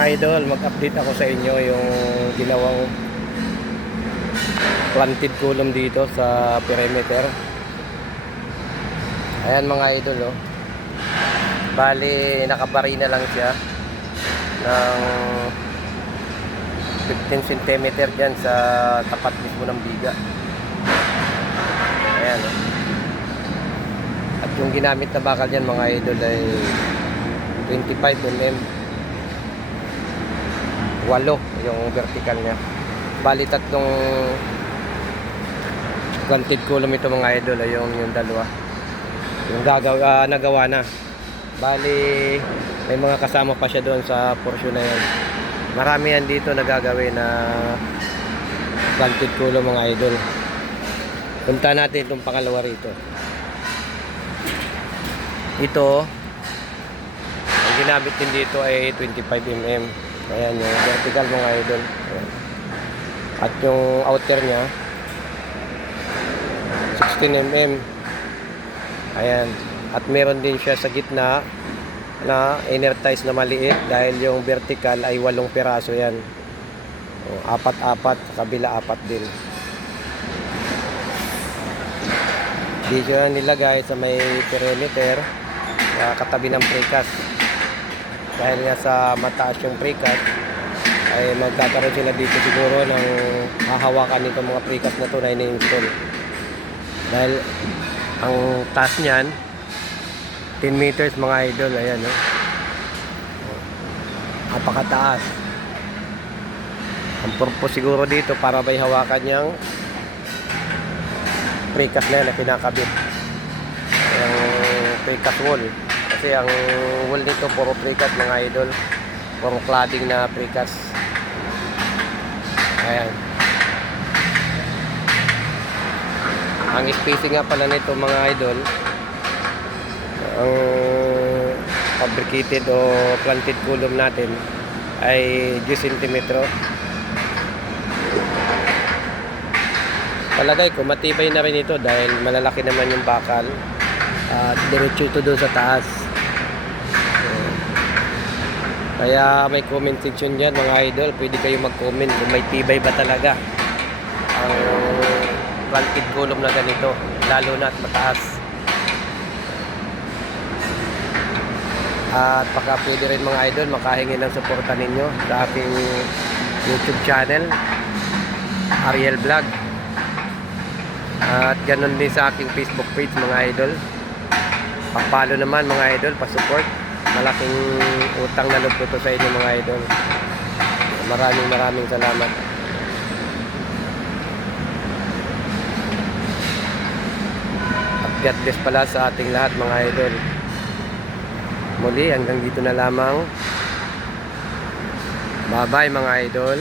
Mga idol, mag-update ako sa inyo yung ginawang planted column dito sa perimeter. Ayan mga idol, oh. Bali, nakabari na lang siya ng 15 cm dyan sa tapat mismo ng biga. Ayan, oh. At yung ginamit na bakal dyan mga idol ay 25 mm. 8 yung vertical niya. Bali tatlong planted column ito mga idol, ay yung dalawa. Yung nagawa na. Bali may mga kasama pa siya doon sa portion na yan. Marami yan dito nagagawin na planted column mga idol. Punta natin itong pangalawa rito. Ito, ang ginamit din dito ay 25 mm. Ayan yung vertical mga idol. Ayan. At yung outer nya 16 mm. Ayan. At meron din siya sa gitna na inertize na maliit dahil yung vertical ay 8 piraso yan. Apat-apat, kabila apat din. Dito na nilagay sa may perimeter, katabi ng precast. Dahil nga sa mataas yung precast, ay magkakaroon sila dito siguro ng hahawakan nito mga precast na to na ini-install. Dahil ang taas niyan 10 meters mga idol. Ayan, no? Napakataas. Ang purpose siguro dito para may hawakan niyang precast na yan na pinakabit, yung precast wall. Kasi ang wall nito puro precast mga idol, puro cladding na precast. Ayan. Ang spacing nga pala nito mga idol, ang fabricated o planted column natin ay 10 cm. Palagay ko matibay na rin ito dahil malalaki naman yung bakal at diretso ito doon sa taas. Kaya may comment section dyan mga idol, pwede kayo mag-comment kung may tibay ba talaga ang planted column na ganito, lalo na at mataas. At baka pwede rin mga idol makahingi ng suporta ninyo sa aking YouTube channel, Ariel Vlog. At ganun din sa aking Facebook page mga idol. Pa-follow naman mga idol, pa-support. Malaking utang na loob ko sa inyo mga idol. Maraming salamat. At God bless pala sa ating lahat mga idol. Muli hanggang dito na lamang. Bye bye mga idol.